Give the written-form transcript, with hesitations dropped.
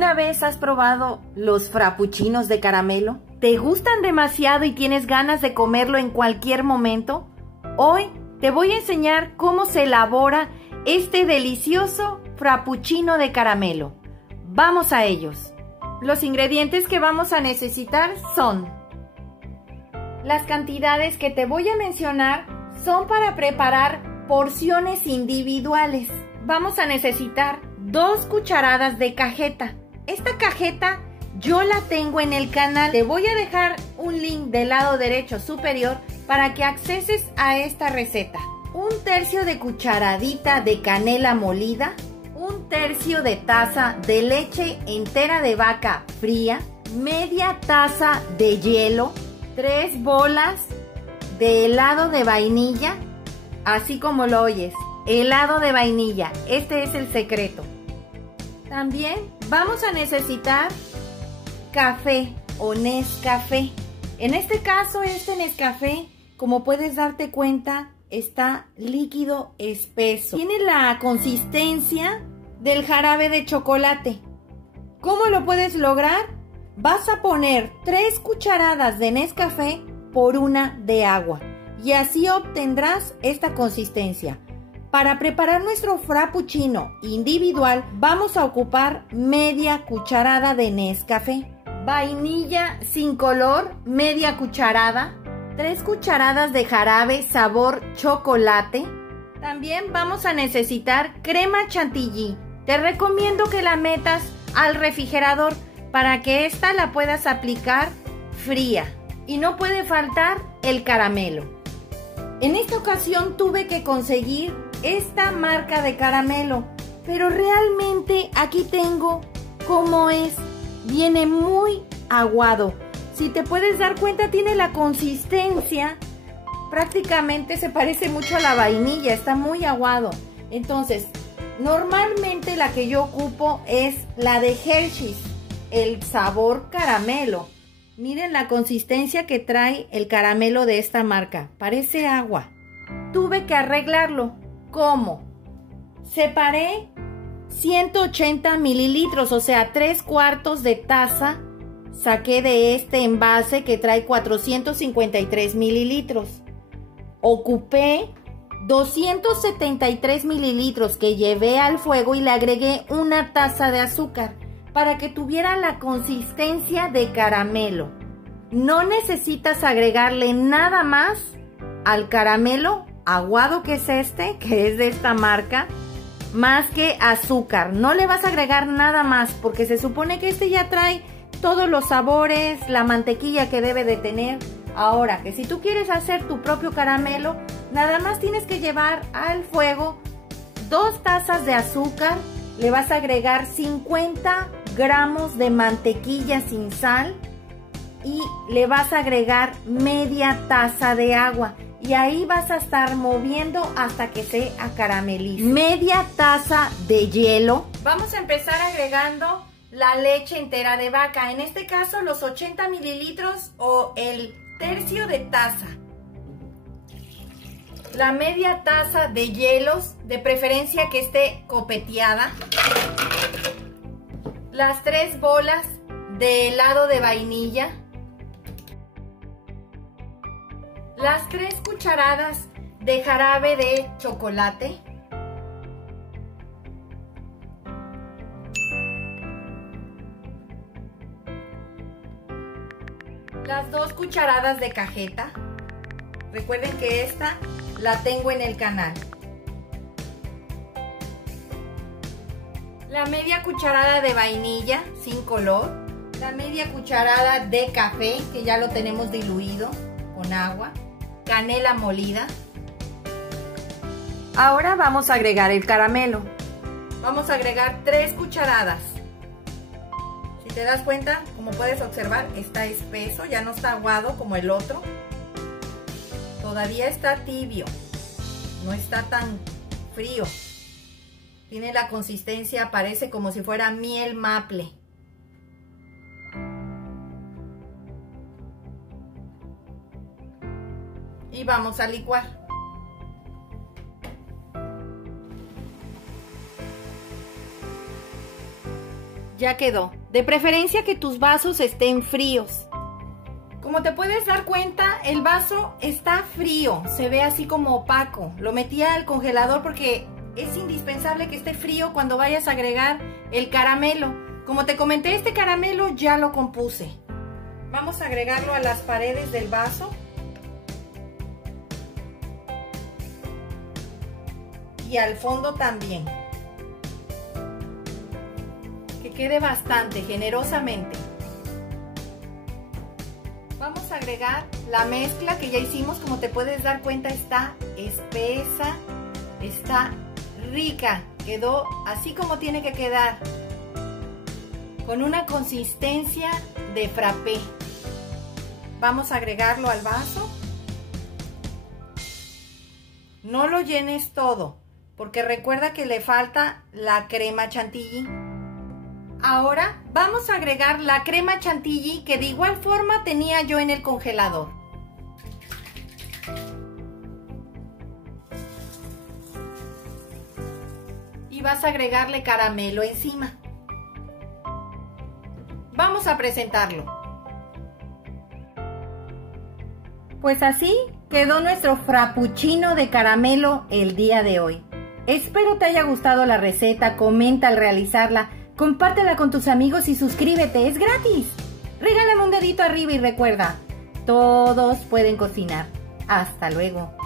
¿Alguna vez has probado los frappuccinos de caramelo? ¿Te gustan demasiado y tienes ganas de comerlo en cualquier momento? Hoy te voy a enseñar cómo se elabora este delicioso frappuccino de caramelo. Vamos a ellos. Los ingredientes que vamos a necesitar son: las cantidades que te voy a mencionar son para preparar porciones individuales. Vamos a necesitar 2 cucharadas de cajeta. Esta cajeta yo la tengo en el canal. Te voy a dejar un link del lado derecho superior para que acceses a esta receta. 1/3 de cucharadita de canela molida, 1/3 de taza de leche entera de vaca fría, media taza de hielo, 3 bolas de helado de vainilla, así como lo oyes, helado de vainilla. Este es el secreto. También vamos a necesitar café o Nescafé. En este caso, este Nescafé, como puedes darte cuenta, está líquido espeso. Tiene la consistencia del jarabe de chocolate. ¿Cómo lo puedes lograr? Vas a poner 3 cucharadas de Nescafé por 1 de agua y así obtendrás esta consistencia. Para preparar nuestro frappuccino individual vamos a ocupar media cucharada de Nescafé, vainilla sin color media cucharada, 3 cucharadas de jarabe sabor chocolate. También vamos a necesitar crema chantilly. Te recomiendo que la metas al refrigerador para que esta la puedas aplicar fría. Y no puede faltar el caramelo. En esta ocasión tuve que conseguir esta marca de caramelo, pero realmente aquí tengo cómo es. Viene muy aguado. Si te puedes dar cuenta, tiene la consistencia, prácticamente se parece mucho a la vainilla, está muy aguado. Entonces, normalmente la que yo ocupo es la de Hershey's, el sabor caramelo. Miren la consistencia que trae el caramelo de esta marca, parece agua. Tuve que arreglarlo. ¿Cómo? Separé 180 mililitros, o sea, 3/4 de taza. Saqué de este envase que trae 453 mililitros. Ocupé 273 mililitros que llevé al fuego y le agregué 1 taza de azúcar para que tuviera la consistencia de caramelo. No necesitas agregarle nada más al caramelo aguado que es este, que es de esta marca, más que azúcar. No le vas a agregar nada más porque se supone que este ya trae todos los sabores, la mantequilla que debe de tener. Ahora, que si tú quieres hacer tu propio caramelo, nada más tienes que llevar al fuego 2 tazas de azúcar, le vas a agregar 50 gramos de mantequilla sin sal y le vas a agregar media taza de agua. Y ahí vas a estar moviendo hasta que se acaramelice. Media taza de hielo. Vamos a empezar agregando la leche entera de vaca. En este caso los 80 mililitros o el 1/3 de taza. La media taza de hielos, de preferencia que esté copeteada. Las 3 bolas de helado de vainilla. Las 3 cucharadas de jarabe de chocolate. Las 2 cucharadas de cajeta. Recuerden que esta la tengo en el canal. La media cucharada de vainilla sin color. La media cucharada de café, que ya lo tenemos diluido con agua. Canela molida. Ahora vamos a agregar el caramelo. Vamos a agregar 3 cucharadas. Si te das cuenta, como puedes observar, está espeso, ya no está aguado como el otro. Todavía está tibio, no está tan frío. Tiene la consistencia, parece como si fuera miel maple. Y vamos a licuar. Ya quedó. De preferencia que tus vasos estén fríos. Como te puedes dar cuenta, el vaso está frío, se ve así como opaco. Lo metí al congelador porque es indispensable que esté frío cuando vayas a agregar el caramelo. Como te comenté, este caramelo ya lo compuse. Vamos a agregarlo a las paredes del vaso. Y al fondo también. Que quede bastante, generosamente. Vamos a agregar la mezcla que ya hicimos. Como te puedes dar cuenta, está espesa, está rica. Quedó así como tiene que quedar, con una consistencia de frappé. Vamos a agregarlo al vaso. No lo llenes todo, porque recuerda que le falta la crema chantilly. Ahora vamos a agregar la crema chantilly que de igual forma tenía yo en el congelador. Y vas a agregarle caramelo encima. Vamos a presentarlo. Pues así quedó nuestro frappuccino de caramelo el día de hoy. Espero te haya gustado la receta, comenta al realizarla. Compártela con tus amigos y suscríbete, es gratis. Regálame un dedito arriba y recuerda, todos pueden cocinar. Hasta luego.